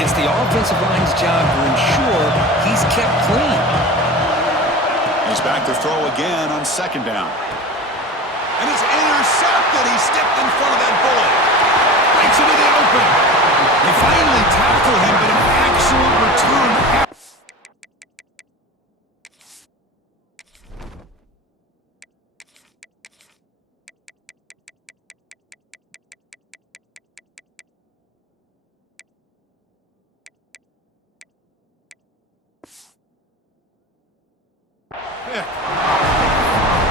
It's the offensive line's job to ensure he's kept clean. He's back to throw again on second down. And it's intercepted. He stepped in front of that bullet. Breaks it into the open. They finally tackle him, but an excellent return.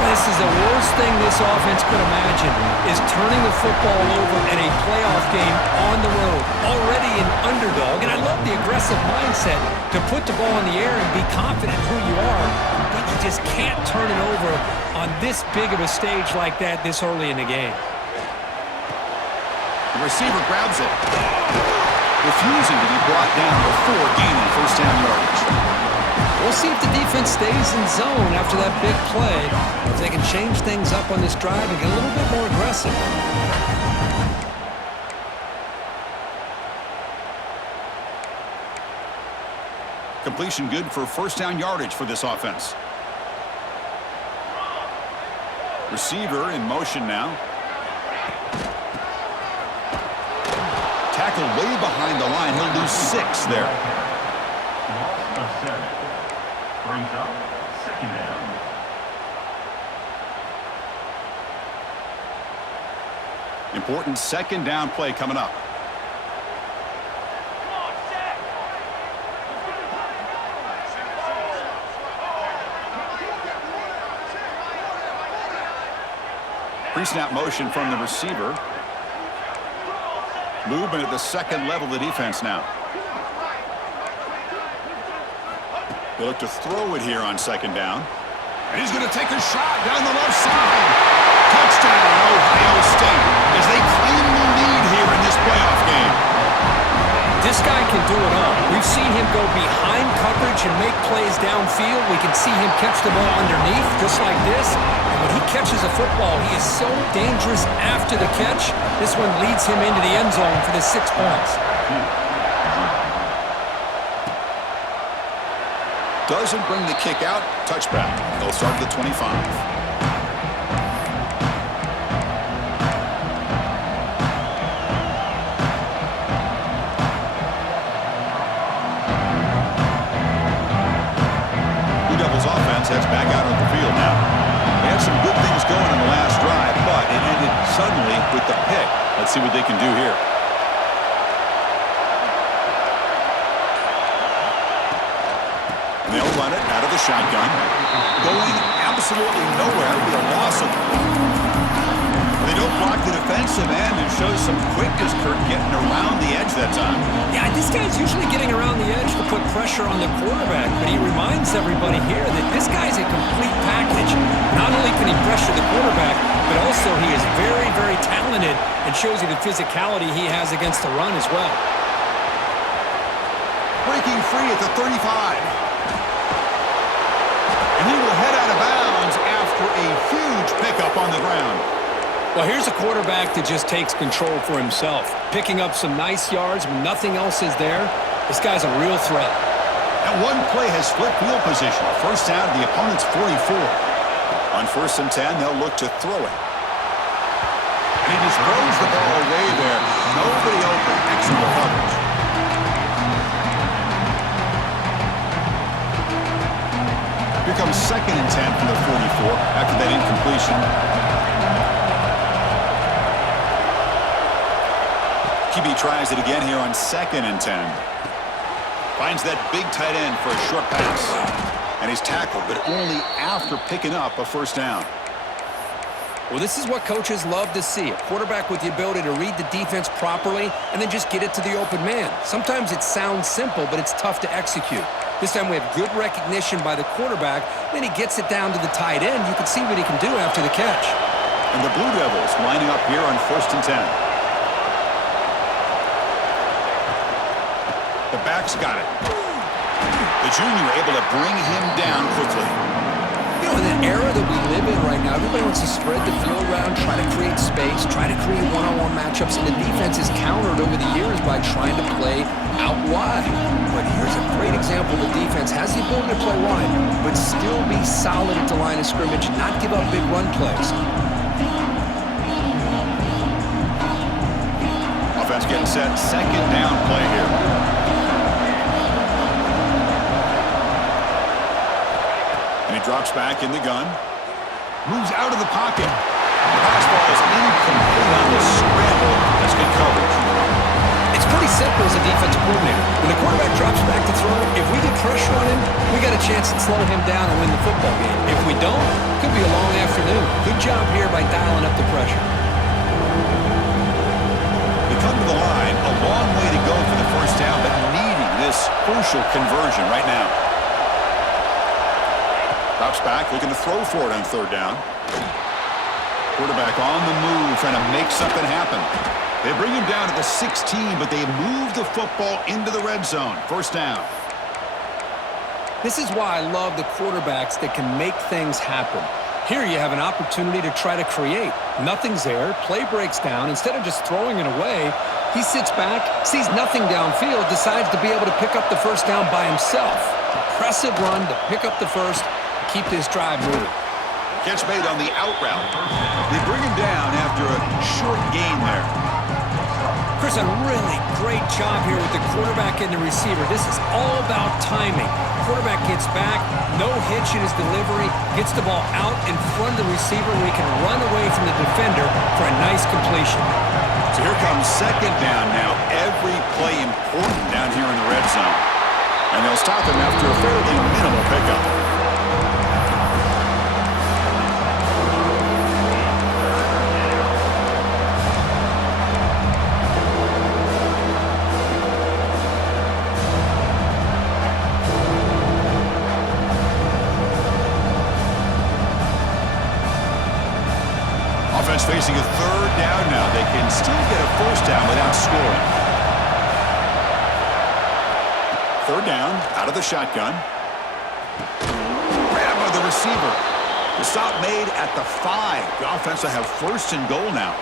This is the worst thing this offense could imagine, is turning the football over in a playoff game on the road. Already an underdog, and I love the aggressive mindset to put the ball in the air and be confident who you are, but you just can't turn it over on this big of a stage like that this early in the game. The receiver grabs it, refusing to be brought down before gaining first down yardage. We'll see if the defense stays in zone after that big play, or if they can change things up on this drive and get a little bit more aggressive. Completion good for first down yardage for this offense. Receiver in motion now. Tackle way behind the line. He'll lose 6 there. Brings up second down. Important second down play coming up. Pre-snap motion from the receiver. Movement at the second level of the defense now. They look to throw it here on second down. And he's going to take a shot down the left side. Touchdown, Ohio State, as they claim the lead here in this playoff game. This guy can do it all. We've seen him go behind coverage and make plays downfield. We can see him catch the ball underneath, just like this. And when he catches a football, he is so dangerous after the catch. This one leads him into the end zone for the 6 points. Doesn't bring the kick out. Touchback. They'll start at the 25. Blue Devils offense heads back out on the field now. They had some good things going in the last drive, but it ended suddenly with the pick. Let's see what they can do here. And they'll run it out of the shotgun. Going absolutely nowhere with a loss of. They don't block the defensive end and show some quickness, Kirk, getting around the edge that time. Yeah, this guy's usually getting around the edge to put pressure on the quarterback, but he reminds everybody here that this guy's a complete package. Not only can he pressure the quarterback, but also he is very, very talented and shows you the physicality he has against the run as well. Breaking free at the 35. And he will head out of bounds after a huge pickup on the ground. Well, here's a quarterback that just takes control for himself, picking up some nice yards when nothing else is there. This guy's a real threat. That one play has split field position. First down to the opponent's 44. On 1st and 10, they'll look to throw it. And he just throws the ball away there. Nobody open. Excellent coverage. Here comes 2nd and 10 from the 44 after that incompletion. QB tries it again here on 2nd and 10. Finds that big tight end for a short pass. And he's tackled, but only after picking up a first down. Well, this is what coaches love to see. A quarterback with the ability to read the defense properly and then just get it to the open man. Sometimes it sounds simple, but it's tough to execute. This time we have good recognition by the quarterback. Then he gets it down to the tight end. You can see what he can do after the catch. And the Blue Devils lining up here on 1st and 10. The back's got it. The junior able to bring him down quickly. You know, in the era that we live in right now, everybody wants to spread the field around, try to create space, try to create one-on-one matchups, and the defense is countered over the years by trying to play out wide. But here's a great example. The defense has the ability to play wide, but still be solid at the line of scrimmage and not give up big run plays. Offense getting set. Second down play here. And he drops back in the gun. Moves out of the pocket. The pass ball is incomplete on the scramble. That's good coverage. It's pretty simple as a defensive coordinator. When the quarterback drops back to throw, if we get pressure on him, we got a chance to slow him down and win the football game. If we don't, it could be a long afternoon. Good job here by dialing up the pressure. They come to the line. A long way to go for the first down, but needing this crucial conversion right now. Drops back, looking to throw for it on third down. Quarterback on the move, trying to make something happen. They bring him down to the 16, but they move the football into the red zone. First down. This is why I love the quarterbacks that can make things happen. Here you have an opportunity to try to create. Nothing's there. Play breaks down. Instead of just throwing it away, he sits back, sees nothing downfield, decides to be able to pick up the first down by himself. Impressive run to pick up the first, keep this drive moving. Catch made on the out route. They bring him down after a short gain there. Chris, a really great job here with the quarterback and the receiver. This is all about timing. Quarterback gets back, no hitch in his delivery, gets the ball out in front of the receiver where he can run away from the defender for a nice completion. So here comes second down now. Every play important down here in the red zone. And they'll stop him after a fairly minimal pickup. Offense facing a third down now. They can still get a first down without scoring. Third down, out of the shotgun. Grab by the receiver. The stop made at the 5. The offense will have first and goal now.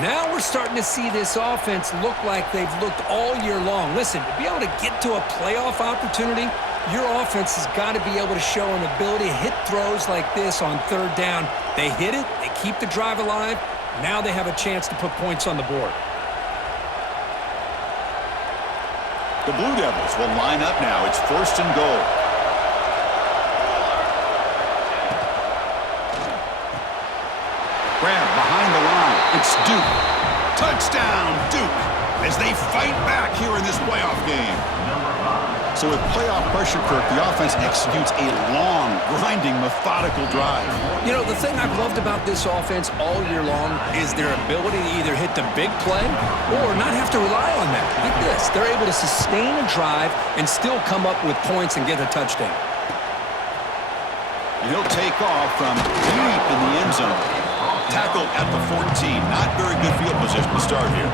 Now we're starting to see this offense look like they've looked all year long. Listen, to be able to get to a playoff opportunity, your offense has got to be able to show an ability to hit throws like this on third down. They hit it, they keep the drive alive. Now they have a chance to put points on the board. The Blue Devils will line up now. It's first and goal. Grab behind the line. It's Duke. Touchdown, Duke, as they fight back here in this playoff game. So with playoff pressure, Kirk, the offense executes a long, grinding, methodical drive. You know, the thing I've loved about this offense all year long is their ability to either hit the big play or not have to rely on that. Like this, they're able to sustain a drive and still come up with points and get a touchdown. And he'll take off from deep in the end zone. Tackled at the 14. Not very good field position to start here.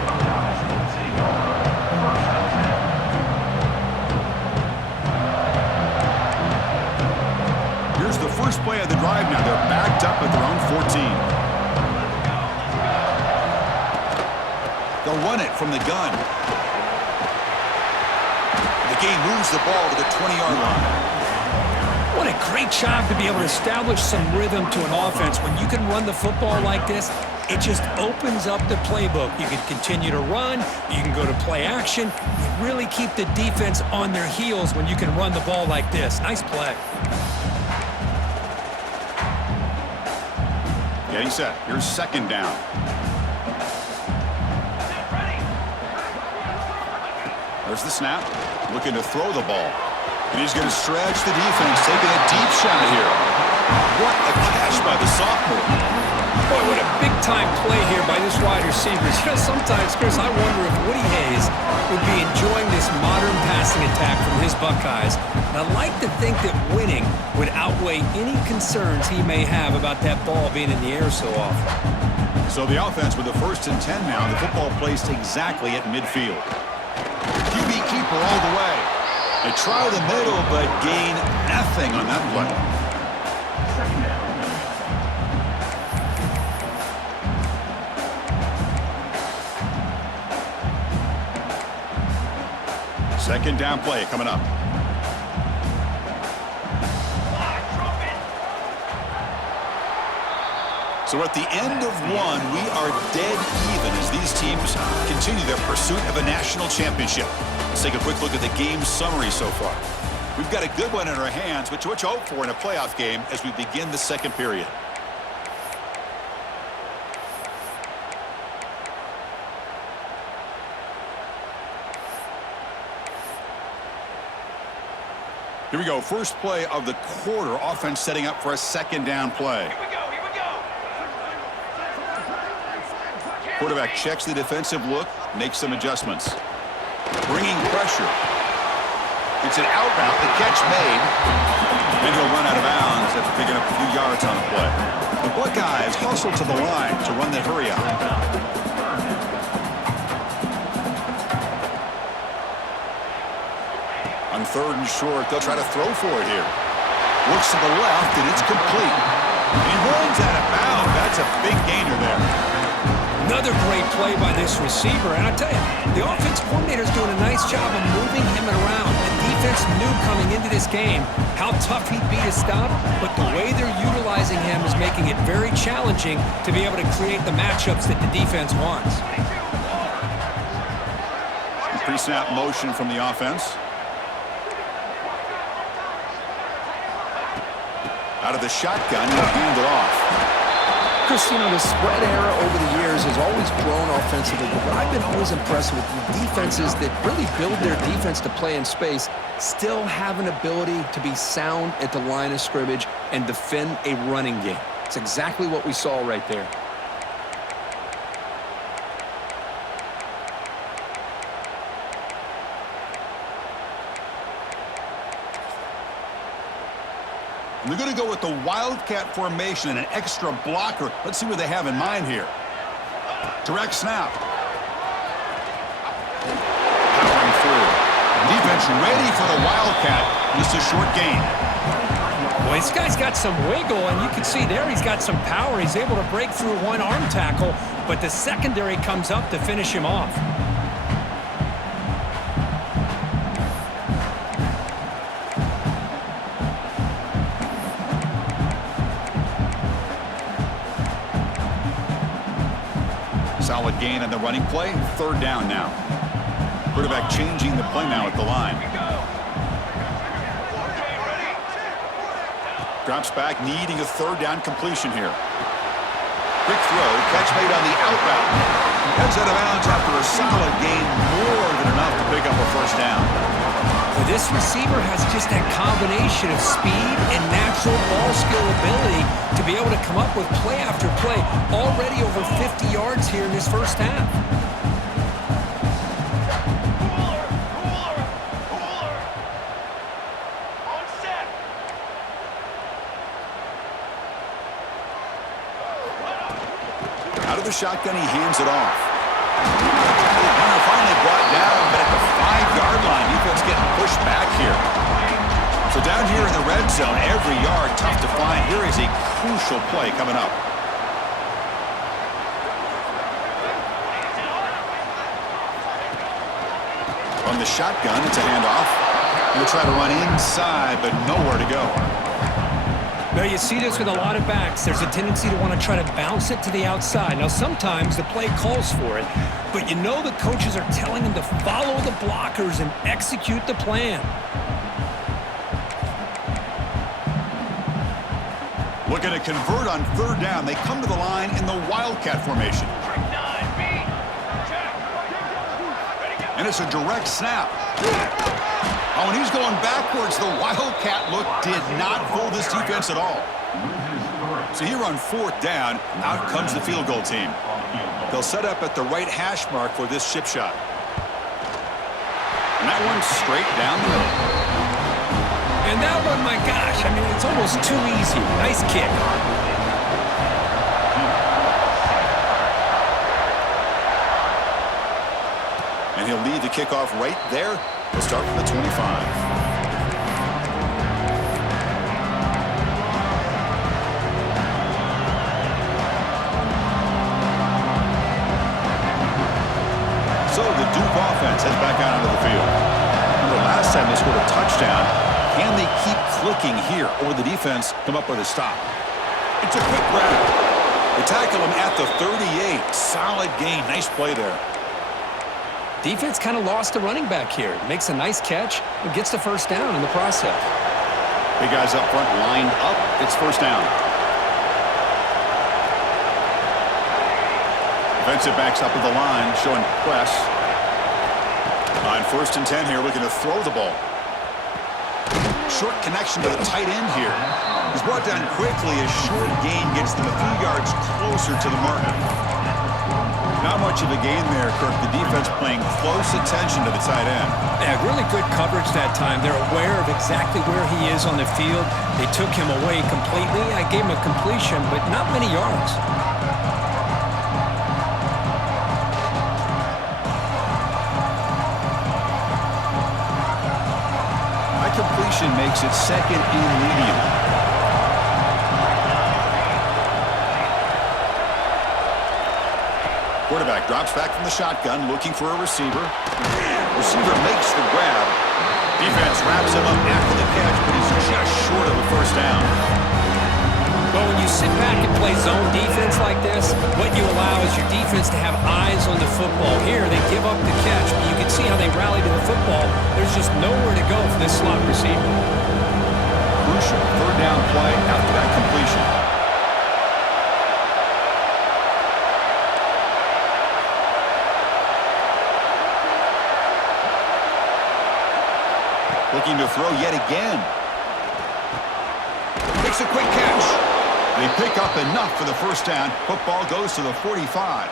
Here's the first play of the drive now. They're backed up at their own 14. They'll run it from the gun. The game moves the ball to the 20-yard line. What a great job to be able to establish some rhythm to an offense. When you can run the football like this, it just opens up the playbook. You can continue to run. You can go to play action. You really keep the defense on their heels when you can run the ball like this. Nice play. Getting set. Here's second down. There's the snap. Looking to throw the ball. And he's going to stretch the defense, taking a deep shot here. What a catch by the sophomore. Boy, what a big-time play here by this wide receiver. You know, sometimes, Chris, I wonder if Woody Hayes would be enjoying this modern passing attack from his Buckeyes. And I like to think that winning would outweigh any concerns he may have about that ball being in the air so often. So the offense with the first and 10 now. The football placed exactly at midfield. QB keeper all the way. They try the middle, but gain nothing on that play. Second down play coming up. So at the end of one, we are dead even as these teams continue their pursuit of a national championship. Let's take a quick look at the game summary so far. We've got a good one in our hands, which what you hope for in a playoff game as we begin the second period. Here we go. First play of the quarter. Offense setting up for a second down play. Here we go. Quarterback checks the defensive look, makes some adjustments. Bringing pressure. It's an outbound. The catch made. And he'll run out of bounds after picking up a few yards on the play. The Buckeyes hustle to the line to run the hurry up. On third and short, they'll try to throw for it here. Looks to the left, and it's complete. He runs out of bounds. That's a big gainer there. Another great play by this receiver. And I tell you, the offense coordinator's doing a nice job of moving him around. The defense knew coming into this game how tough he'd be to stop, but the way they're utilizing him is making it very challenging to be able to create the matchups that the defense wants. Pre-snap motion from the offense. Out of the shotgun, he'll hand it off. Christine, the spread era over the years has always grown offensively, but what I've been always impressed with the defenses that really build their defense to play in space still have an ability to be sound at the line of scrimmage and defend a running game. It's exactly what we saw right there. And they're going to go with the Wildcat formation and an extra blocker. Let's see what they have in mind here. Direct snap. Powering through. Defense ready for the Wildcat. Just a short gain. Well, this guy's got some wiggle, and you can see there he's got some power. He's able to break through one arm tackle, but the secondary comes up to finish him off. Solid gain on the running play. Third down now. Quarterback changing the play now at the line. Drops back, needing a third down completion here. Quick throw, catch made on the outbound. Heads out of bounds after a solid gain, more than enough to pick up a first down. Well, this receiver has just that combination of speed and natural ball skill ability to be able to come up with play after play. Already over 50 yards here in this first half. On set. Out of the shotgun, he hands it off. Runner finally brought down, but at the 5-yard line, defense getting pushed back here. So down here in the red zone, every yard tough to find. Here is a crucial play coming up. From the shotgun, it's a handoff. He'll try to run inside, but nowhere to go. Now, you see this with a lot of backs. There's a tendency to want to try to bounce it to the outside. Now, sometimes the play calls for it, but you know the coaches are telling them to follow the blockers and execute the plan. Looking to convert on third down. They come to the line in the Wildcat formation. And it's a direct snap. Oh, and he's going backwards. The Wildcat look did not fool this defense at all. So here on fourth down, out comes the field goal team. They'll set up at the right hash mark for this chip shot. And that one's straight down the middle. And that one, my gosh, I mean, it's almost too easy. Nice kick. And he'll lead the kickoff right there. He'll start from the 25. So the Duke offense heads back out onto the field. last time they scored a touchdown. Can they keep clicking here, or will the defense come up with a stop? It's a quick grab. They tackle him at the 38. Solid gain. Nice play there. Defense kind of lost the running back here. Makes a nice catch and gets the first down in the process. Big guys up front lined up. It's first down. Defensive backs up at the line, showing press. On 1st and 10 here, looking to throw the ball. Short connection to the tight end here. He's brought down quickly. A short gain gets them a few yards closer to the marker. Not much of a gain there, Kirk. The defense paying close attention to the tight end. Yeah, really good coverage that time. They're aware of exactly where he is on the field. They took him away completely. I gave him a completion, but not many yards. Completion makes it 2nd and medium. Quarterback drops back from the shotgun, looking for a receiver. Receiver makes the grab. Defense wraps him up after the catch, but he's just short of a first down. Well, when you sit back and play zone defense like this, what you allow is your defense to have eyes on the football. Here, they give up the catch, but you can see how they rally to the football. There's just nowhere to go for this slot receiver. Crucial 3rd down play after that completion. Looking to throw yet again. Makes a quick catch. They pick up enough for the first down. Football goes to the 45.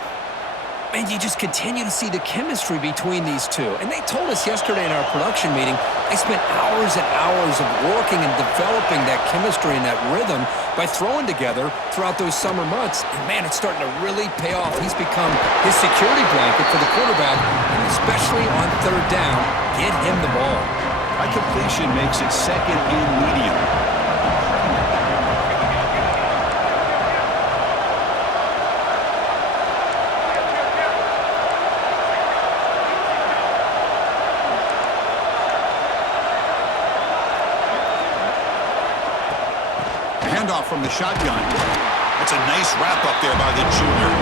And you just continue to see the chemistry between these two. And they told us yesterday in our production meeting, they spent hours and hours of working and developing that chemistry and that rhythm by throwing together throughout those summer months. And man, it's starting to really pay off. He's become his security blanket for the quarterback, and especially on 3rd down, get him the ball. High completion makes it 2nd and medium. Handoff from the shotgun. That's a nice wrap up there by the junior.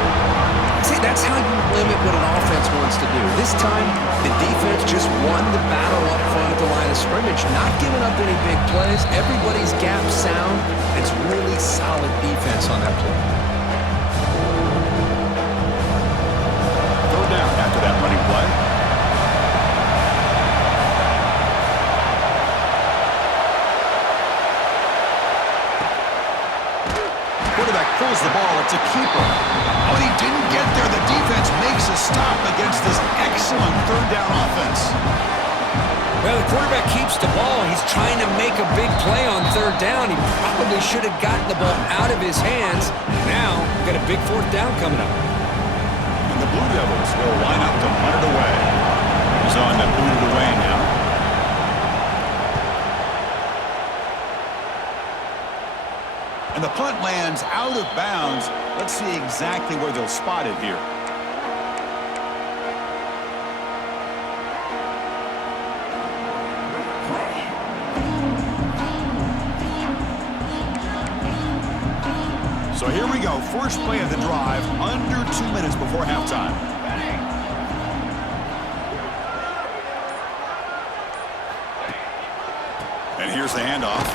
See, that's how you limit what an offense wants to do. This time, the defense just won the battle up front at the line of scrimmage, not giving up any big plays. Everybody's gap sound. It's really solid defense on that play. 3rd down after that running play. Quarterback pulls the ball. It's a keeper. Oh, and he didn't get there. The defense makes a stop against this excellent 3rd down offense. Well, the quarterback keeps the ball. He's trying to make a big play on 3rd down. He probably should have gotten the ball out of his hands. Now, got a big 4th down coming up. And the Blue Devils will line up to punt it away. He's on to boot it away now. And the punt lands out of bounds. Let's see exactly where they'll spot it here. So here we go. First play of the drive, under 2 minutes before halftime. And here's the handoff.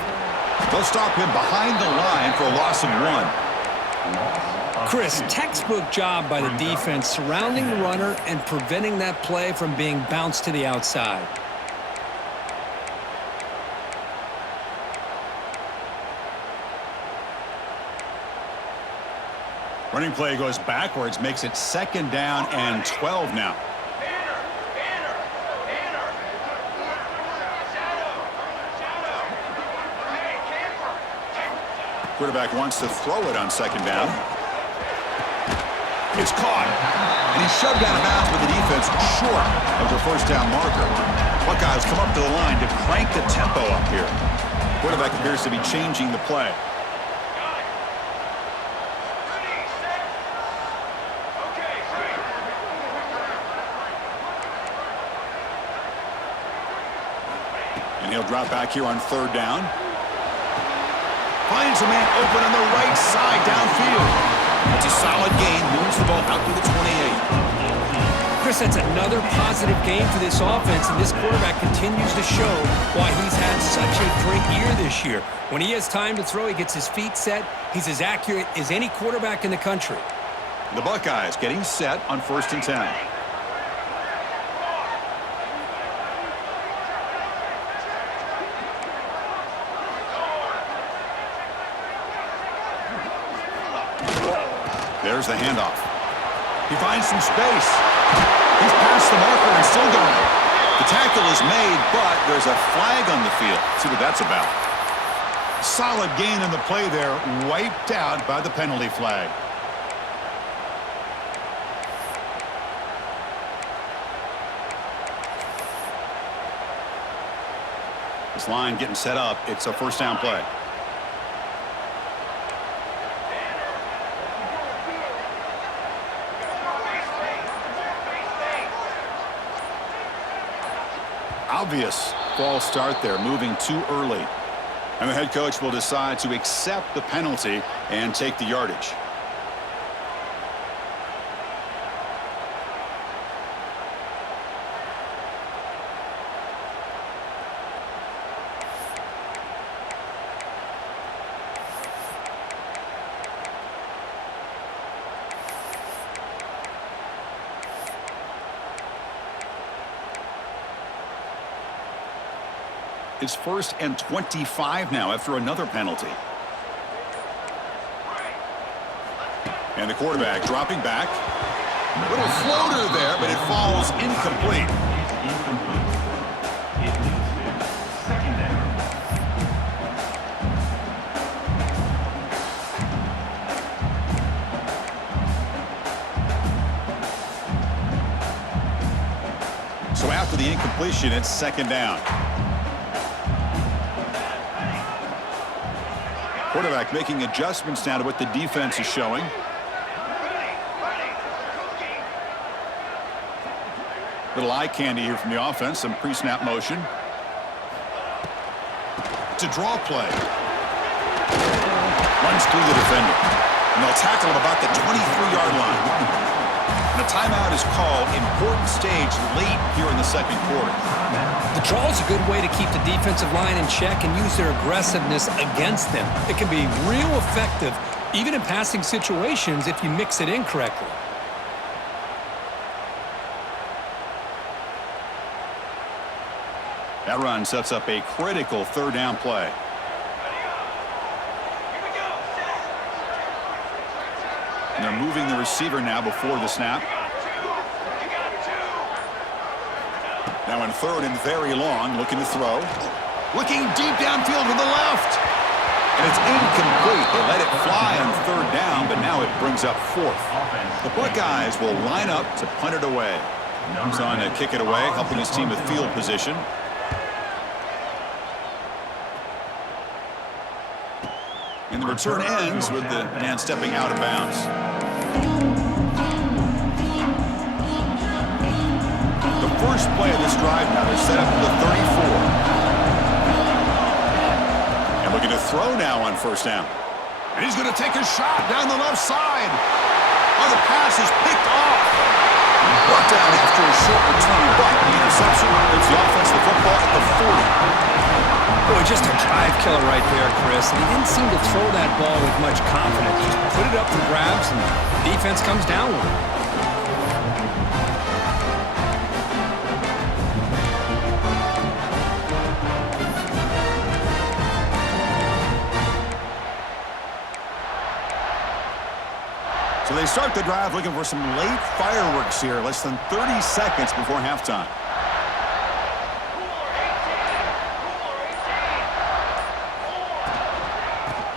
They'll stop him behind the line for a loss of 1. Chris, textbook job by the defense surrounding the runner and preventing that play from being bounced to the outside. Running play goes backwards, makes it 2nd down and 12 now. Quarterback wants to throw it on 2nd down. It's caught. And he's shoved out of bounds with the defense short of the first down marker. Buckeyes come up to the line to crank the tempo up here. Quarterback appears to be changing the play. And he'll drop back here on third down. Finds a man open on the right side downfield. It's a solid gain. Moves the ball out to the 28. Chris, that's another positive game for this offense, and this quarterback continues to show why he's had such a great year this year. When he has time to throw, he gets his feet set. He's as accurate as any quarterback in the country. The Buckeyes getting set on 1st and 10. There's the handoff. He finds some space. He's past the marker and still going. The tackle is made, but there's a flag on the field. See what that's about. Solid gain on the play there, wiped out by the penalty flag. This line getting set up. It's a 1st down play. Obvious false start there, moving too early. And the head coach will decide to accept the penalty and take the yardage. It's 1st and 25 now after another penalty. And the quarterback dropping back. Little floater there, but it falls incomplete. It leads to 2nd down. So after the incompletion, it's 2nd down. Quarterback making adjustments now to what the defense is showing. Little eye candy here from the offense, some pre-snap motion. It's a draw play. Runs through the defender. And they'll tackle him about the 23-yard line. And a timeout is called. Important stage late here in the 2nd quarter. The draw is a good way to keep the defensive line in check and use their aggressiveness against them. It can be real effective, even in passing situations, if you mix it in correctly. That run sets up a critical 3rd down play. And they're moving the receiver now before the snap. Now in 3rd and very long, looking to throw. Looking deep downfield to the left. And it's incomplete. They let it fly on 3rd down, but now it brings up 4th. The Buckeyes will line up to punt it away. He's on to kick it away, helping his team with field position. And the return ends with the man stepping out of bounds. The first play of this drive now, they're set up to the 34. And looking to throw now on 1st down. And he's going to take a shot down the left side. Oh, the pass is picked off. Brought down after a short return, but the interception gives the offense the football at the 40. Boy, just a drive killer right there, Chris. And he didn't seem to throw that ball with much confidence. Just put it up for grabs, and the defense comes down with it. So they start the drive looking for some late fireworks here, less than 30 seconds before halftime.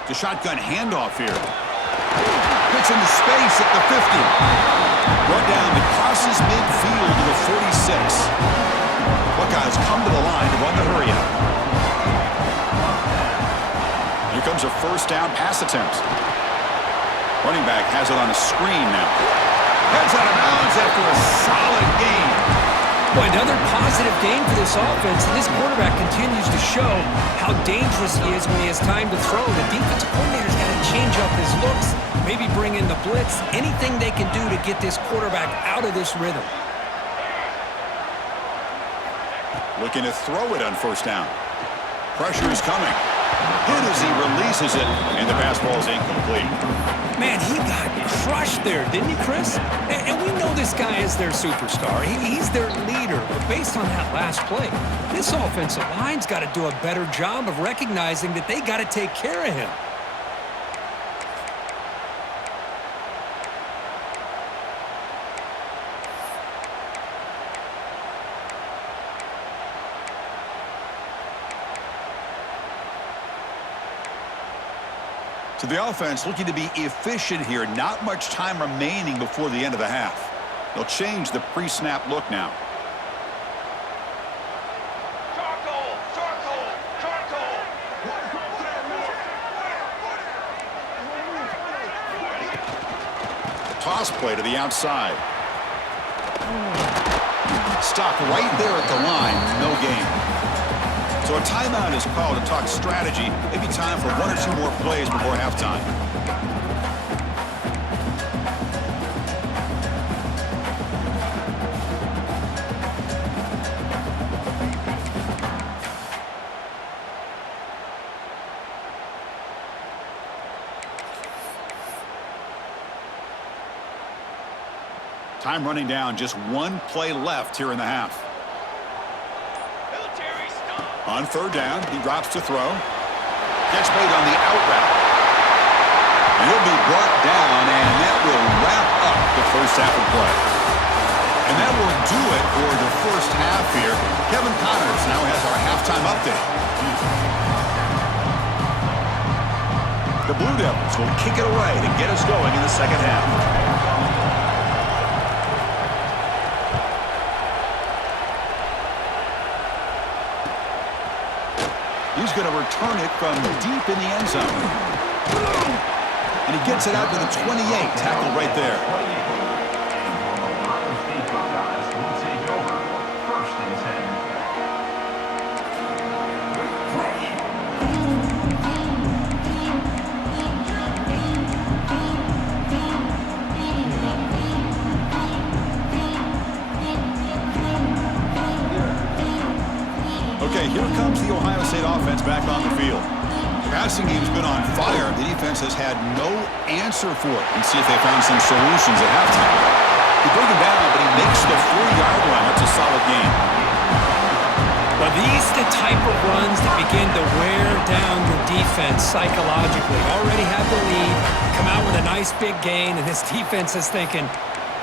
The shotgun handoff here. Gets into space at the 50. Brought down and crosses midfield to the 46. Buckeyes come to the line to run the hurry up. Here comes a 1st down pass attempt. Running back has it on a screen now. Heads out of bounds after a solid gain. Well, another positive game for this offense, and this quarterback continues to show how dangerous he is when he has time to throw. The defensive coordinator's got to change up his looks, maybe bring in the blitz, anything they can do to get this quarterback out of this rhythm. Looking to throw it on first down. Pressure is coming. Hit as he releases it, and the pass ball is incomplete. Man, he got crushed there, didn't he, Chris? And we know this guy is their superstar. He's their leader. But based on that last play, this offensive line's got to do a better job of recognizing that they got to take care of him. So the offense looking to be efficient here. Not much time remaining before the end of the half. They'll change the pre-snap look now. Charcoal! Charcoal! Charcoal! Toss play to the outside. Stop right there at the line. No gain. So a timeout is called to talk strategy. Maybe time for one or two more plays before halftime. Time running down. Just one play left here in the half. On third down, he drops to throw. Gets made on the out route. And he'll be brought down, and that will wrap up the first half of play. And that will do it for the first half here. Kevin Connors now has our halftime update. The Blue Devils will kick it away to get us going in the second half. He's going to return it from deep in the end zone. And he gets it out to the 28. Tackle right there. First and 10. Okay, here comes the Ohio State offense back on the field. The passing game's been on fire. The defense has had no answer for it. And see if they found some solutions at halftime. He broke it down, but he makes the 4-yard line. It's a solid game. Well, these are the type of runs that begin to wear down your defense psychologically. Already have the lead, come out with a nice big gain, and this defense is thinking,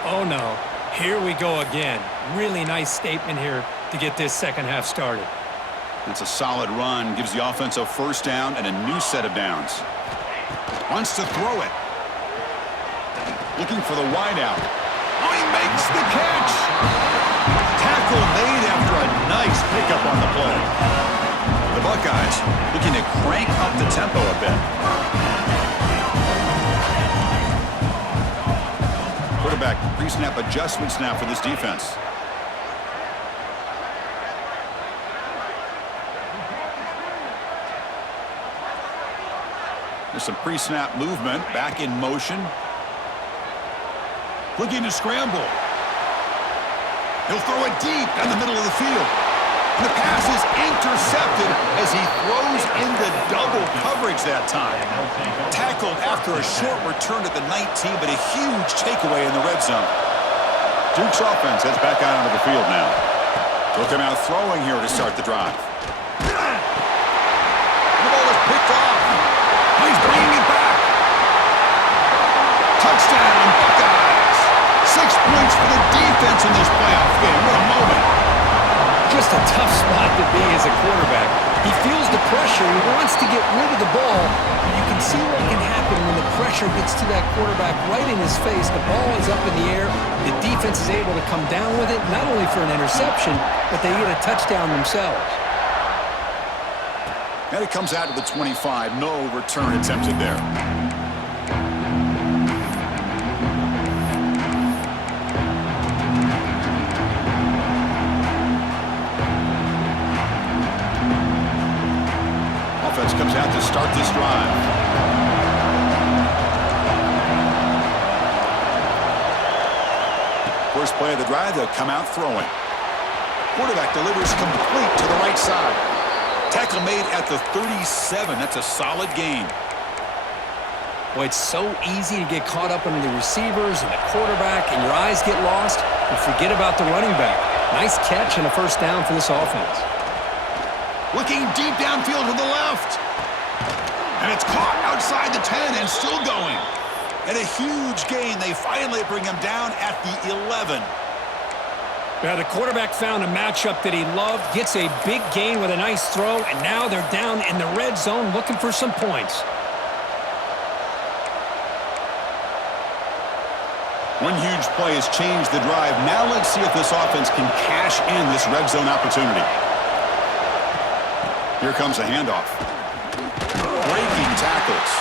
oh no, here we go again. Really nice statement here to get this second half started. It's a solid run. Gives the offense a first down and a new set of downs. Wants to throw it. Looking for the wideout. Oh, he makes the catch. Tackle made after a nice pickup on the play. The Buckeyes looking to crank up the tempo a bit. Quarterback pre-snap adjustments now for this defense. There's some pre-snap movement, back in motion. Looking to scramble. He'll throw it deep in the middle of the field. And the pass is intercepted as he throws into double coverage that time. Tackled after a short return to the 19, but a huge takeaway in the red zone. Duke's offense heads back out onto the field now. They'll come out throwing here to start the drive. The ball is picked off. He's bringing it back. Touchdown, Buckeyes. 6 points for the defense in this playoff game. What a moment. Just a tough spot to be as a quarterback. He feels the pressure. He wants to get rid of the ball. You can see what can happen when the pressure gets to that quarterback right in his face. The ball is up in the air. The defense is able to come down with it, not only for an interception, but they get a touchdown themselves. And it comes out to the 25. No return attempted there. offense comes out to start this drive. First play of the drive, they'll come out throwing. Quarterback delivers complete to the right side. Tackle made at the 37. That's a solid gain. Boy, it's so easy to get caught up in the receivers and the quarterback, and your eyes get lost, and forget about the running back. Nice catch and a first down for this offense. Looking deep downfield to the left. And it's caught outside the 10 and still going. And a huge gain. They finally bring him down at the 11. Now, the quarterback found a matchup that he loved, gets a big gain with a nice throw, and now they're down in the red zone looking for some points. One huge play has changed the drive. Now let's see if this offense can cash in this red zone opportunity. Here comes a handoff. Breaking tackles.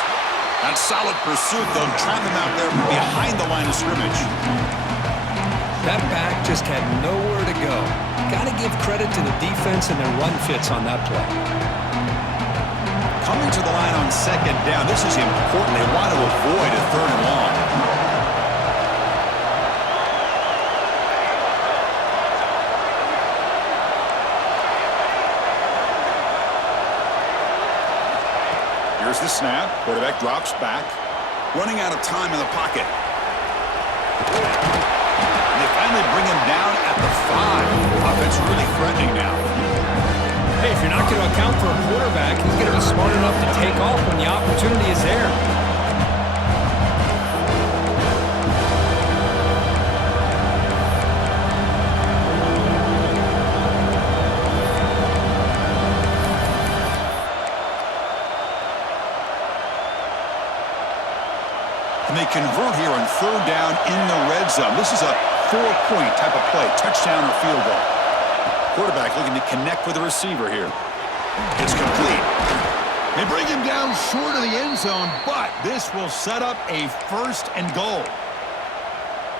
That solid pursuit, though, trap him out there behind the line of scrimmage. That back just had nowhere to go. Got to give credit to the defense and their run fits on that play. Coming to the line on second down. This is important. They want to avoid a third and long. Here's the snap. Quarterback drops back. Running out of time in the pocket. And they finally bring him down at the 5. Offense really threatening now. Hey, if you're not going to account for a quarterback, he's going to be smart enough to take off when the opportunity is there. And they convert here on third down in the red zone. This is a 4-point type of play, touchdown or field goal. Quarterback looking to connect with the receiver here. It's complete. They bring him down short of the end zone, but this will set up a first and goal.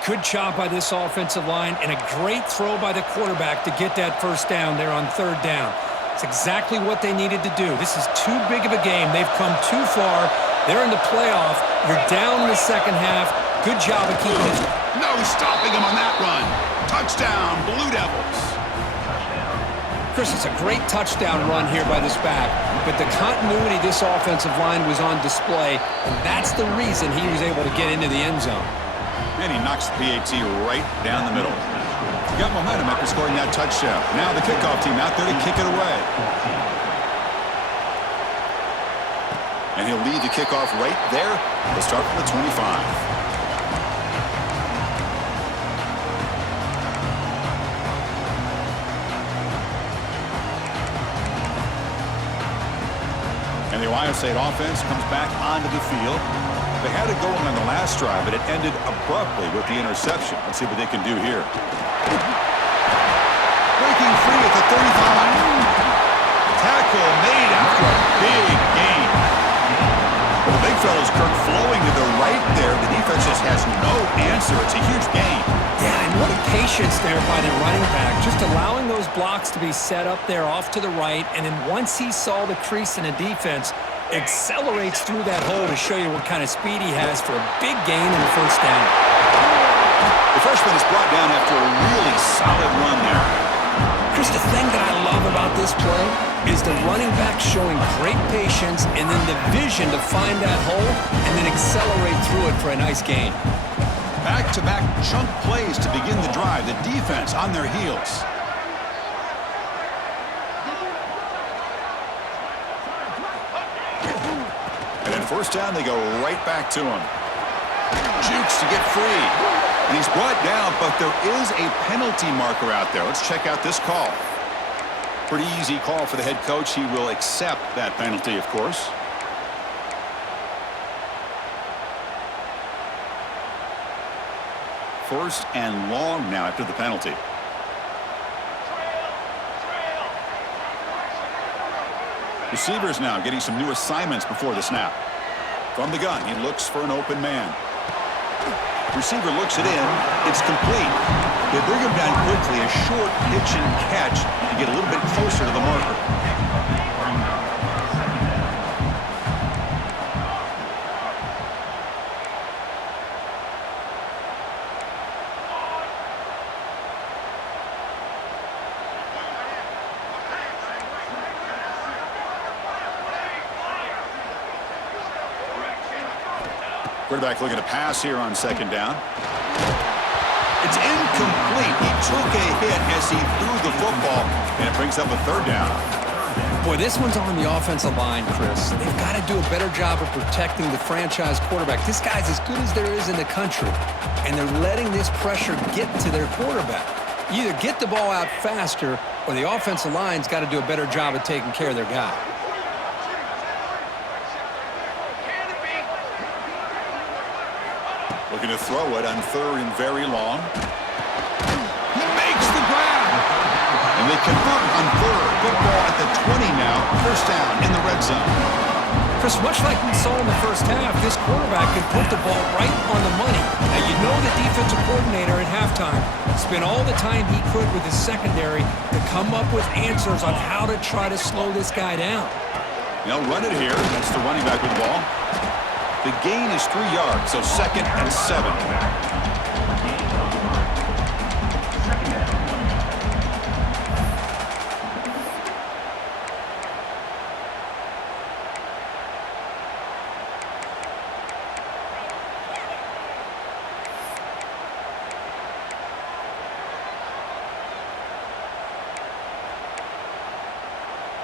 Good job by this offensive line and a great throw by the quarterback to get that first down there on third down. It's exactly what they needed to do. This is too big of a game. They've come too far. They're in the playoff. You're down in the second half. Good job of keeping it. No stopping him on that run. Touchdown, Blue Devils. Chris, it's a great touchdown run here by this back, but the continuity of this offensive line was on display, and that's the reason he was able to get into the end zone. And he knocks the PAT right down the middle. He got momentum after scoring that touchdown. Now the kickoff team out there to kick it away. And he'll lead the kickoff right there. He'll start from the 25. And the Ohio State offense comes back onto the field. They had it going on the last drive, but it ended abruptly with the interception. Let's see what they can do here. Breaking free at the 35. Tackle made after a big gain. Well, the big fella's Kirk flowing to the right there. The defense just has no answer. It's a huge gain. Yeah, and what a patience there by the running back. Just allowing those blocks to be set up there off to the right, and then once he saw the crease in the defense, accelerates through that hole to show you what kind of speed he has for a big gain in the first down. The freshman is brought down after a really solid run there. Chris, the thing that I love about this play is the running back showing great patience and then the vision to find that hole and then accelerate through it for a nice gain. Back-to-back chunk plays to begin the drive. The defense on their heels. And then first down, they go right back to him. Jukes to get free. And he's brought down, but there is a penalty marker out there. Let's check out this call. Pretty easy call for the head coach. He will accept that penalty, of course. First and long now after the penalty. Receivers now getting some new assignments before the snap. From the gun, he looks for an open man. Receiver looks it in. It's complete. They bring him down quickly, a short pitch and catch to get a little bit closer to the marker. Quarterback looking to pass here on second down. It's incomplete. He took a hit as he threw the football, and it brings up a third down. Boy, this one's on the offensive line, Chris. They've got to do a better job of protecting the franchise quarterback. This guy's as good as there is in the country, and they're letting this pressure get to their quarterback. You either get the ball out faster, or the offensive line's got to do a better job of taking care of their guy. Looking to throw it on third and very long. He makes the grab. And they convert on third. Football at the 20 now. First down in the red zone. Chris, much like we saw in the first half, this quarterback can put the ball right on the money. Now, you know the defensive coordinator at halftime spent all the time he could with his secondary to come up with answers on how to try to slow this guy down. They'll run it here. That's the running back with the ball. The gain is 3 yards, so 2nd and 7.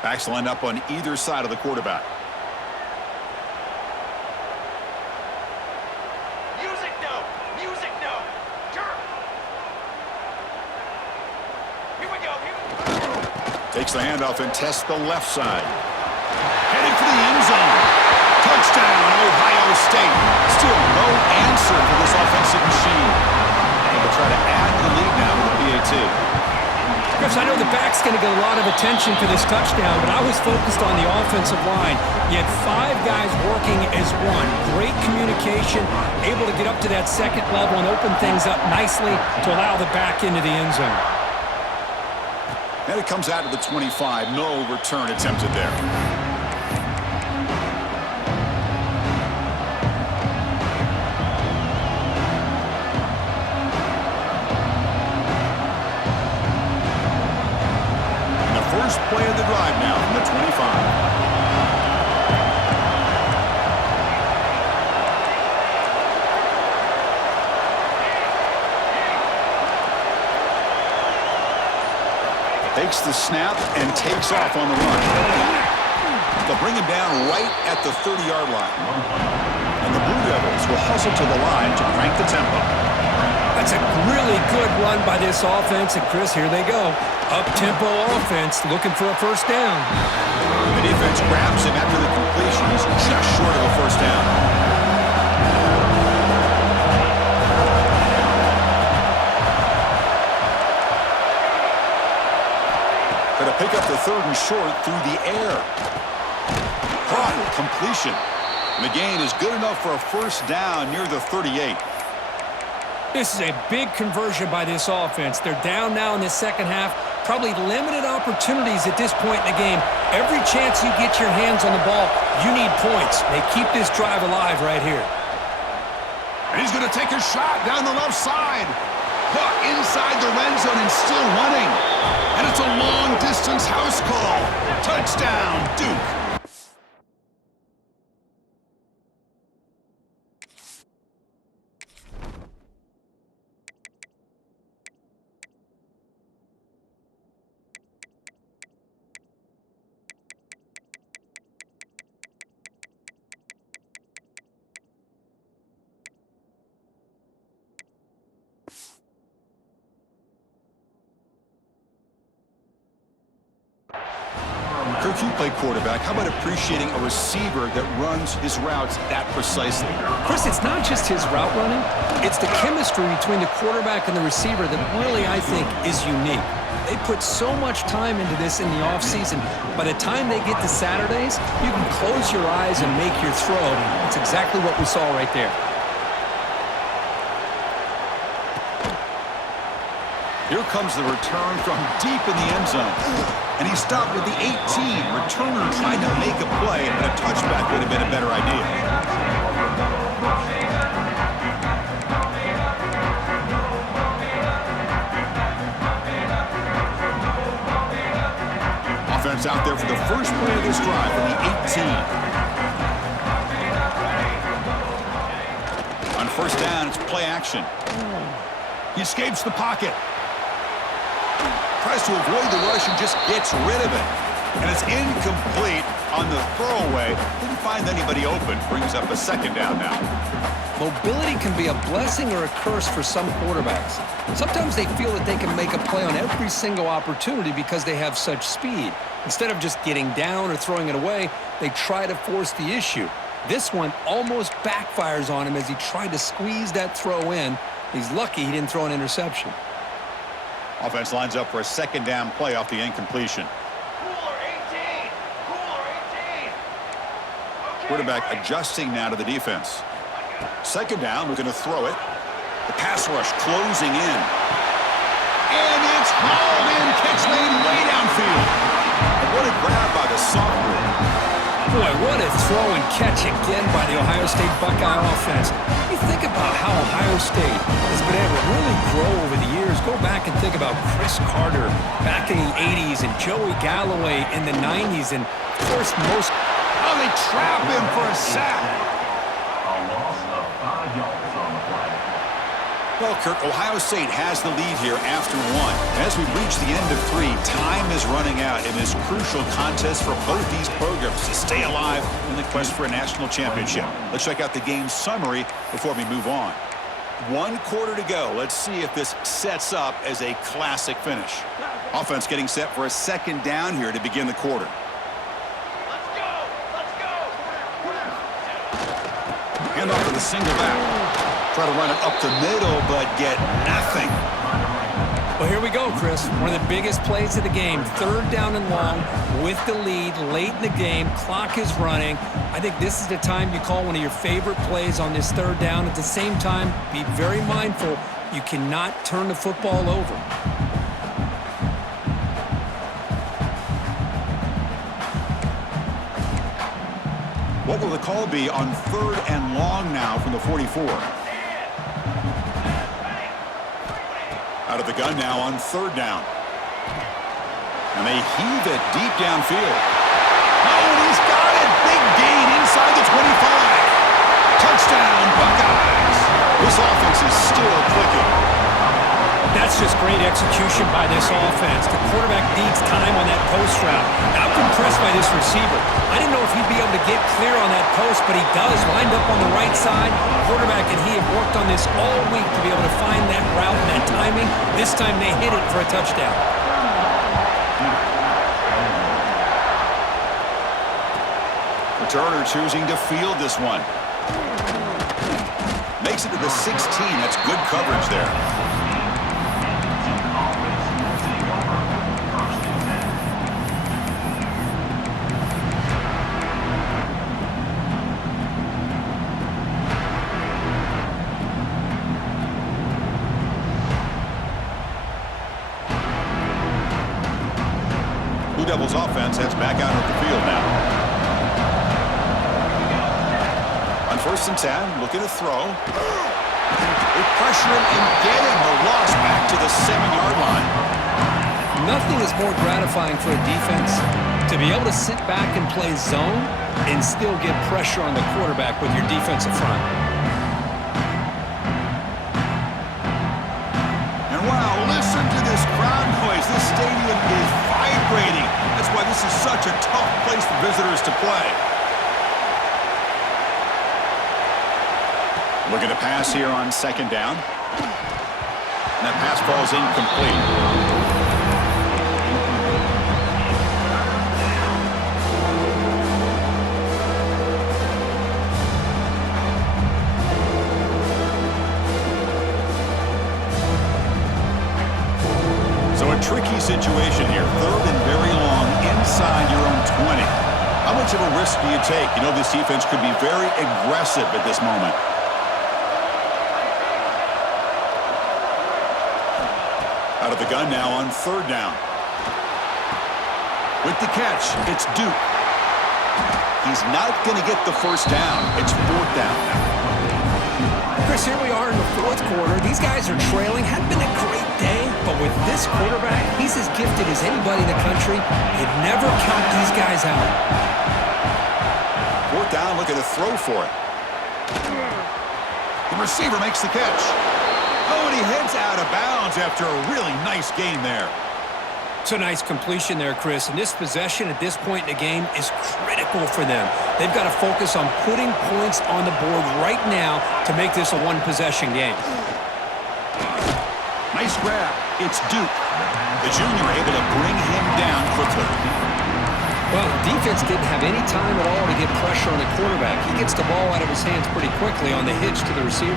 Backs lined up on either side of the quarterback. Takes the handoff and tests the left side. Heading for the end zone. Touchdown, Ohio State. Still no answer for this offensive machine. And they'll try to add to the lead now with the PAT. Chris, I know the back's going to get a lot of attention for this touchdown, but I was focused on the offensive line. You had 5 guys working as one. Great communication, able to get up to that second level and open things up nicely to allow the back into the end zone. And it comes out to the 25. No return attempted there. And the first play of the drive now from the 25. Takes the snap and takes off on the run. They'll bring him down right at the 30-yard line. And the Blue Devils will hustle to the line to crank the tempo. That's a really good run by this offense. And, Chris, here they go. Up-tempo offense looking for a first down. The defense grabs him after the completion. He's just short of a first down. Going to pick up the third and short through the air. Caught, completion. And the gain is good enough for a first down near the 38. This is a big conversion by this offense. They're down now in the second half. Probably limited opportunities at this point in the game. Every chance you get your hands on the ball, you need points. They keep this drive alive right here. And he's going to take a shot down the left side. Hook inside the red zone and still running. And it's a long-distance house call. Touchdown, Duke. Kirk, you play quarterback. How about appreciating a receiver that runs his routes that precisely? Chris, it's not just his route running. It's the chemistry between the quarterback and the receiver that really, I think, is unique. They put so much time into this in the offseason. By the time they get to Saturdays, you can close your eyes and make your throw. That's exactly what we saw right there. Here comes the return from deep in the end zone. And he stopped at the 18. Returner tried to make a play, but a touchback would have been a better idea. Offense out there for the first play of this drive from the 18. first down, it's play action. He escapes the pocket. Tries to avoid the rush and just gets rid of it. And it's incomplete on the throwaway. Didn't find anybody open. Brings up a second down now. Mobility can be a blessing or a curse for some quarterbacks. Sometimes they feel that they can make a play on every single opportunity because they have such speed. Instead of just getting down or throwing it away, they try to force the issue. This one almost backfires on him as he tried to squeeze that throw in. He's lucky he didn't throw an interception. Offense lines up for a second down play off the incompletion. Cooler 18. Cooler 18. Okay, Quarterback right. adjusting now to the defense. Second down, looking to throw it. The pass rush closing in. And it's hauled in. Catch made way downfield. And what a grab by the sophomore. Boy, what a throw and catch again by the Ohio State Buckeye offense. You think about how Ohio State has been able to really grow over the years. Go back and think about Chris Carter back in the 80s and Joey Galloway in the 90s. And, of course, most... Oh, they trap him for a sack. A loss of 5 yards on the play. Well, Kirk, Ohio State has the lead here after one. As we reach the end of 3, time is running out in this crucial contest for both these programs to stay alive in the quest for a national championship. Let's check out the game summary before we move on. 1 quarter to go. Let's see if this sets up as a classic finish. Offense getting set for a second down here to begin the quarter. Let's go. Let's go. Hand off to the single back. Try to run it up the middle, but get nothing. Well, here we go, Chris. One of the biggest plays of the game. 3rd down and long with the lead late in the game. Clock is running. I think this is the time you call one of your favorite plays on this 3rd down. At the same time, be very mindful. You cannot turn the football over. What will the call be on 3rd and long now from the 44? Out of the gun now on 3rd down. And they heave it deep downfield. Oh, and he's got it. Big gain inside the 25. Touchdown, Buckeyes. This offense is still clicking. That's just great execution by this offense. The quarterback needs time on that post route. I'm impressed by this receiver. I didn't know if he'd be able to get clear on that post, but he does. Lined up on the right side. Quarterback and he have worked on this all week to be able to find that route and that timing. This time they hit it for a touchdown. Returner choosing to field this one. Makes it to the 16. That's good coverage there. Blue Devils offense heads back out of the field now. On 1st and 10, looking to throw. They pressure him and get him. The loss back to the 7-yard line. Nothing is more gratifying for a defense to be able to sit back and play zone and still get pressure on the quarterback with your defensive front. And wow, listen to this crowd noise. This stadium is vibrating. That's why this is such a tough place for visitors to play. Looking to pass here on 2nd down. And that pass falls incomplete. So a tricky situation here. 3rd and very long inside your own 20. How much of a risk do you take? You know this defense could be very aggressive at this moment. Out of the gun now on 3rd down. With the catch, it's Duke. He's not going to get the first down. It's 4th down now. Chris, here we are in the 4th quarter. These guys are trailing. Hadn't been a great day, but with this quarterback, he's as gifted as anybody in the country. You'd never count these guys out. 4th down, looking to throw for it. The receiver makes the catch. Oh, and he heads out of bounds after a really nice gain there. It's a nice completion there, Chris. And this possession at this point in the game is critical for them. They've got to focus on putting points on the board right now to make this a one-possession game. Nice grab. It's Duke. The junior able to bring him down quickly. Well, the defense didn't have any time at all to get pressure on the quarterback. He gets the ball out of his hands pretty quickly on the hitch to the receiver.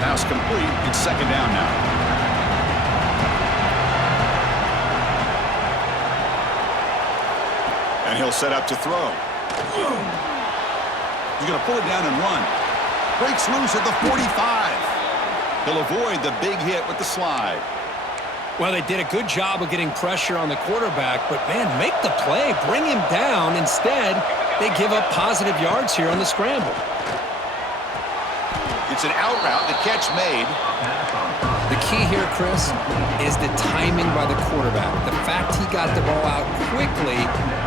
Pass complete. It's second down now. And he'll set up to throw. He's going to pull it down and run. Breaks loose at the 45. He'll avoid the big hit with the slide. Well, they did a good job of getting pressure on the quarterback, but, man, make the play. Bring him down. Instead, they give up positive yards here on the scramble. It's an out route. The catch made. The key here, Chris, is the timing by the quarterback. The fact he got the ball out quickly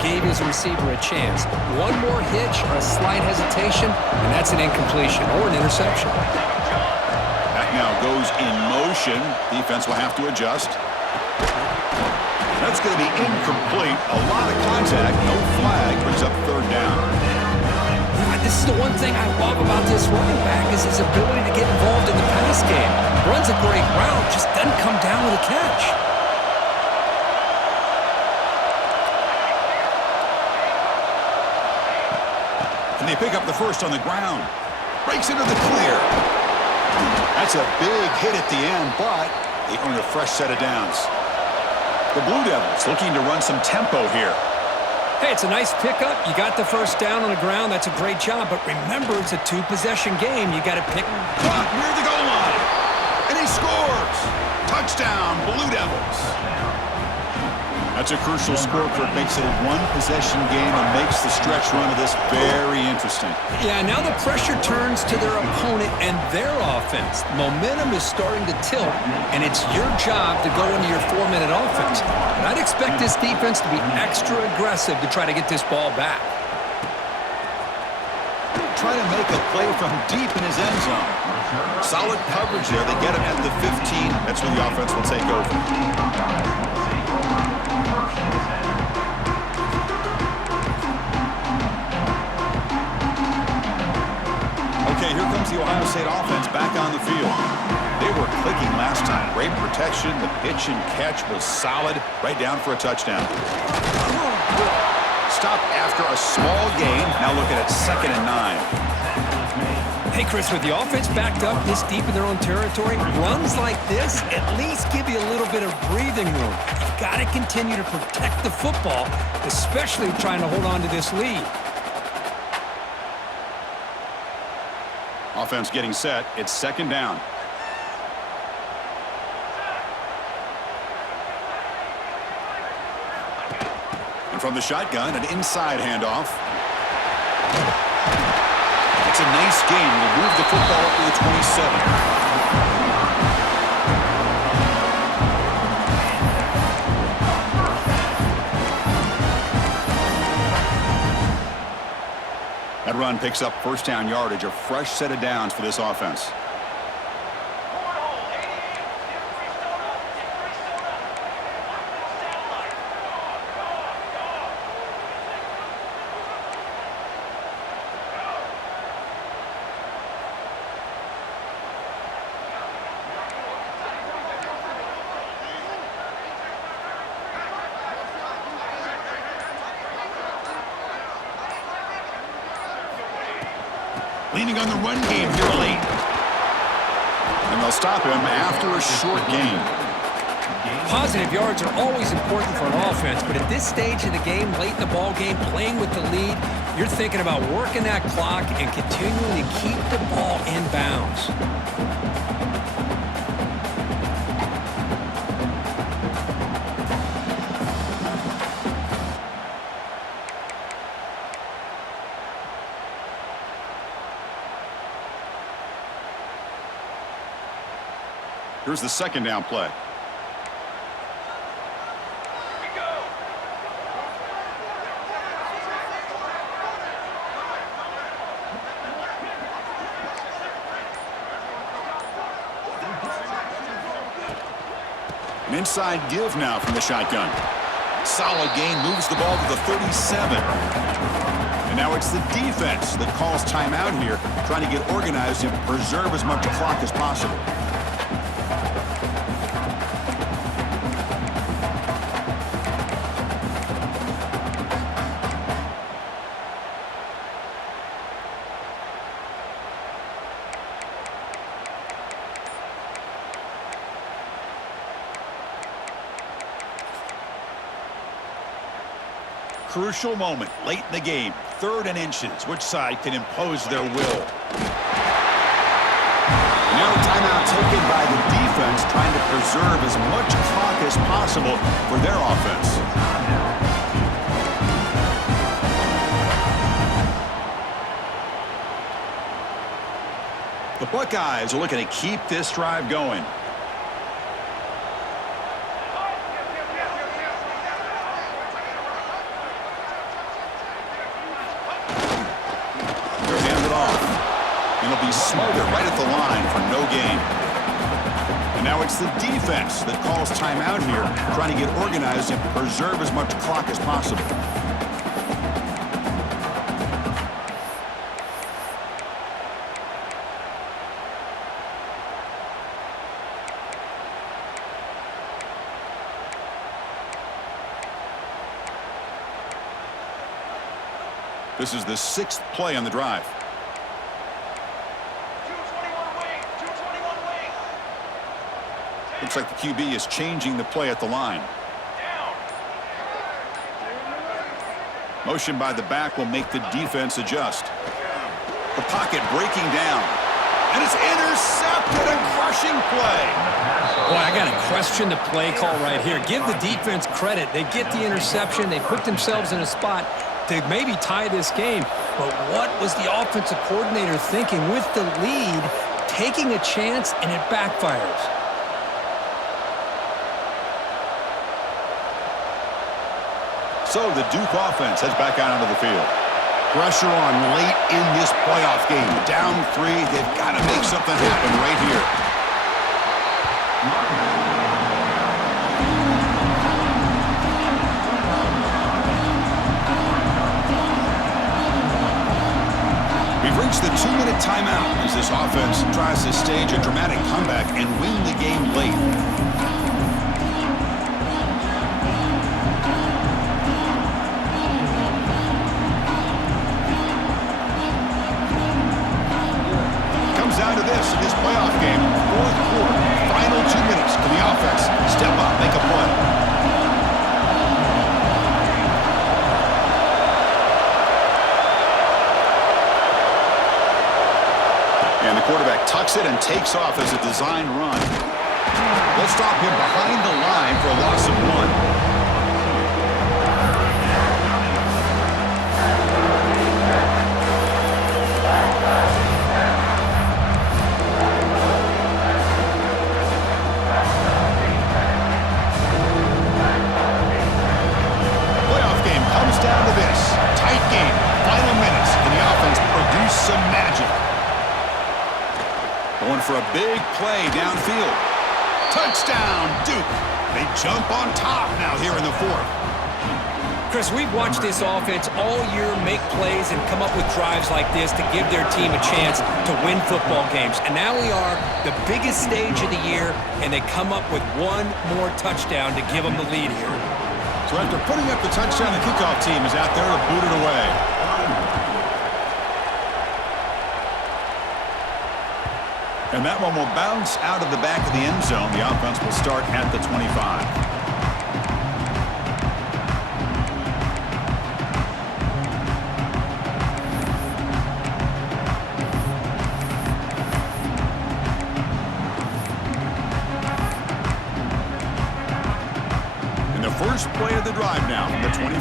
gave his receiver a chance. One more hitch or a slight hesitation, and that's an incompletion or an interception. That now goes in motion. Defense will have to adjust. That's going to be incomplete. A lot of contact. No flag. Brings up third down. This is the one thing I love about this running back is his ability to get involved in the pass game. Runs a great route, just doesn't come down with a catch. And they pick up the first on the ground. Breaks into the clear. That's a big hit at the end, but they earn a fresh set of downs. The Blue Devils looking to run some tempo here. Hey, it's a nice pickup. You got the first down on the ground. That's a great job. But remember, it's a two-possession game. You got to pick. Caught near the goal line. And he scores. Touchdown, Blue Devils. That's a crucial score for it. Makes it a one-possession game and makes the stretch run of this very interesting. Yeah, now the pressure turns to their opponent and their offense. Momentum is starting to tilt, and it's your job to go into your 4-minute offense. And I'd expect this defense to be extra aggressive to try to get this ball back. Try to make a play from deep in his end zone. Solid coverage there. They get him at the 15. That's when the offense will take over. Okay, here comes the Ohio State offense back on the field. They were clicking last time. Great protection. The pitch and catch was solid. Right down for a touchdown. Stopped after a small gain. Now looking at 2nd and 9. Hey, Chris, with the offense backed up this deep in their own territory, runs like this at least give you a little bit of breathing room. You've got to continue to protect the football, especially trying to hold on to this lead. Offense getting set. It's 2nd down. And from the shotgun, an inside handoff. It's a nice game. We'll move the football up to the 27. That run picks up first down yardage, a fresh set of downs for this offense. Leaning on the run game here late. And they'll stop him after a short gain. Positive yards are always important for an offense, but at this stage of the game, late in the ball game, playing with the lead, you're thinking about working that clock and continuing to keep the ball in bounds. Here's the 2nd down play. An inside give now from the shotgun. Solid gain, moves the ball to the 37. And now it's the defense that calls timeout here, trying to get organized and preserve as much clock as possible. Crucial moment late in the game. 3rd and inches. Which side can impose their will? Now a timeout taken by the defense, trying to preserve as much clock as possible for their offense. The Buckeyes are looking to keep this drive going. It'll be smothered right at the line for no gain. And now it's the defense that calls timeout here, trying to get organized and preserve as much clock as possible. This is the 6th play on the drive. Looks like the QB is changing the play at the line. Motion by the back will make the defense adjust. The pocket breaking down. And it's intercepted. A crushing play. Boy, I got to question the play call right here. Give the defense credit. They get the interception. They put themselves in a spot to maybe tie this game. But what was the offensive coordinator thinking with the lead, taking a chance, and it backfires? So the Duke offense heads back out onto the field. Pressure on late in this playoff game. Down 3. They've got to make something happen right here. We've reached the 2-minute timeout as this offense tries to stage a dramatic comeback and win the game late. Down to this in this playoff game. 4th quarter, final 2 minutes. Can the offense step up, make a play? And the quarterback tucks it and takes off as a designed run. They'll stop him behind the line for a loss of 1. Down to this. Tight game. Final minutes. Can the offense produce some magic? Going for a big play downfield. Touchdown, Duke. They jump on top now here in the 4th. Chris, we've watched this offense all year make plays and come up with drives like this to give their team a chance to win football games. And now we are the biggest stage of the year, and they come up with one more touchdown to give them the lead here. So after putting up the touchdown, the kickoff team is out there to boot it away. And that one will bounce out of the back of the end zone. The offense will start at the 25. First play of the drive now from the 25.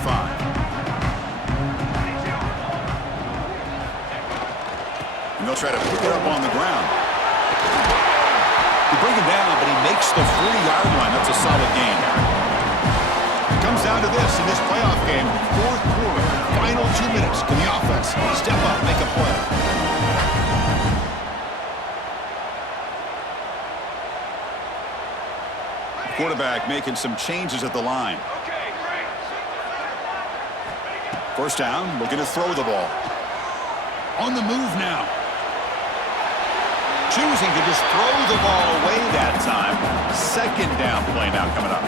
And they'll try to pick it up on the ground. They bring him down, but he makes the 40-yard line. That's a solid gain. It comes down to this in this playoff game. 4th quarter, final 2 minutes. Can the offense step up, make a play? quarterback making some changes at the line. First down, looking to throw the ball. On the move now. Choosing to just throw the ball away that time. Second down play now coming up.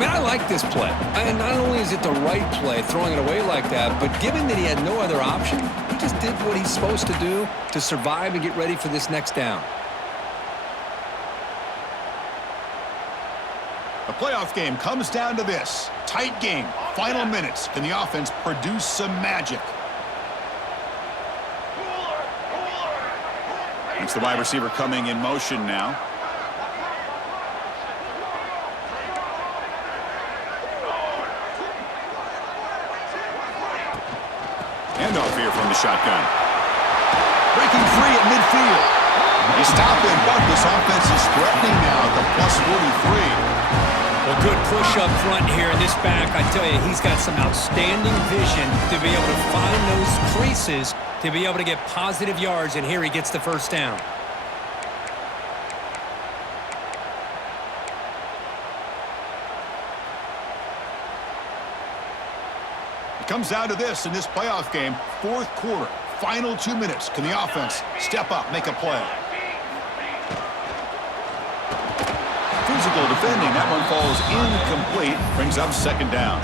Man, I like this play. And not only is it the right play, throwing it away like that, but given that he had no other option, he just did what he's supposed to do to survive and get ready for this next down. The playoff game comes down to this. Tight game. Final minutes. Can the offense produce some magic? It's the wide receiver coming in motion now. Handoff here from the shotgun. Breaking free at midfield. He stopped and bucked. This offense is threatening now at the +43. Well, good push up front here in this back. I tell you, he's got some outstanding vision to be able to find those creases to be able to get positive yards, and here he gets the first down. It comes down to this in this playoff game. Fourth quarter, final 2 minutes. Can the offense step up, make a play? Physical defending. That one falls incomplete. Brings up second down.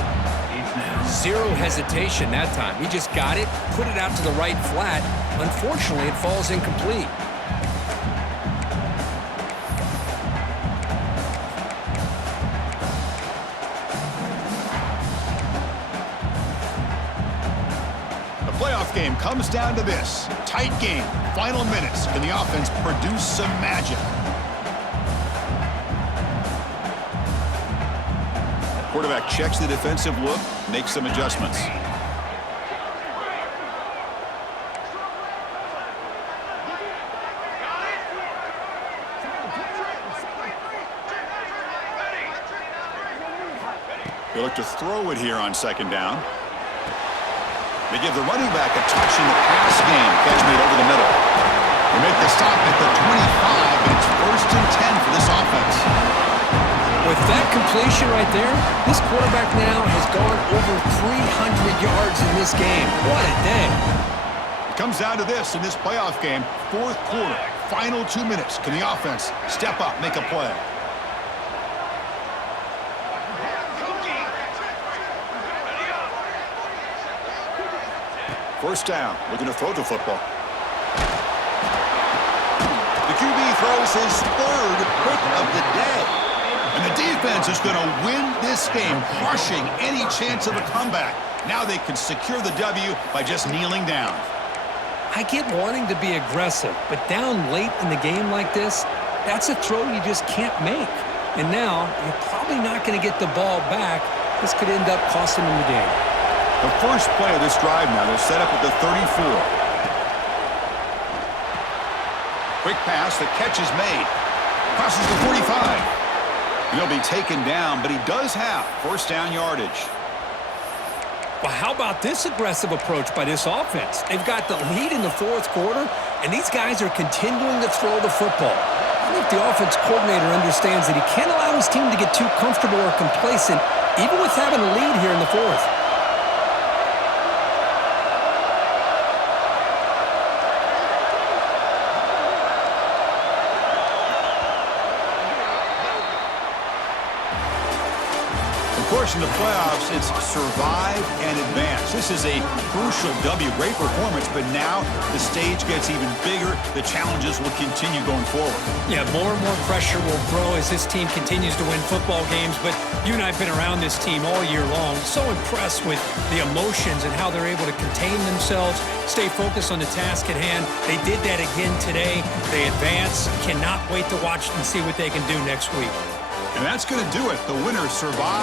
Zero hesitation that time. He just got it, put it out to the right flat. Unfortunately, it falls incomplete. The playoff game comes down to this. Tight game. Final minutes. Can the offense produce some magic? Quarterback checks the defensive look, makes some adjustments. They look to throw it here on second down. They give the running back a touch in the pass game. Catch made over the middle. They make the stop at the 25, and it's 1st and 10 for this offense. With that completion right there, this quarterback now has gone over 300 yards in this game. What a day. It comes down to this in this playoff game. Fourth quarter, final 2 minutes. Can the offense step up, make a play? First down, looking to throw the football. The QB throws his third pick of the day. And the defense is going to win this game, crushing any chance of a comeback. Now they can secure the W by just kneeling down. I get wanting to be aggressive, but down late in the game like this, that's a throw you just can't make. And now you're probably not going to get the ball back. This could end up costing them the game. The first play of this drive now, they're set up at the 34. Quick pass, the catch is made. Crosses the 45. He'll be taken down, but he does have first down yardage. Well, how about this aggressive approach by this offense? They've got the lead in the fourth quarter, and these guys are continuing to throw the football. I think the offense coordinator understands that he can't allow his team to get too comfortable or complacent, even with having a lead here in the fourth. Of course, in the playoffs, it's survive and advance. This is a crucial W. Great performance, but now the stage gets even bigger. The challenges will continue going forward. Yeah, more and more pressure will grow as this team continues to win football games, but you and I have been around this team all year long. So impressed with the emotions and how they're able to contain themselves, stay focused on the task at hand. They did that again today. They advance. Cannot wait to watch and see what they can do next week. And that's going to do it. The winner survives.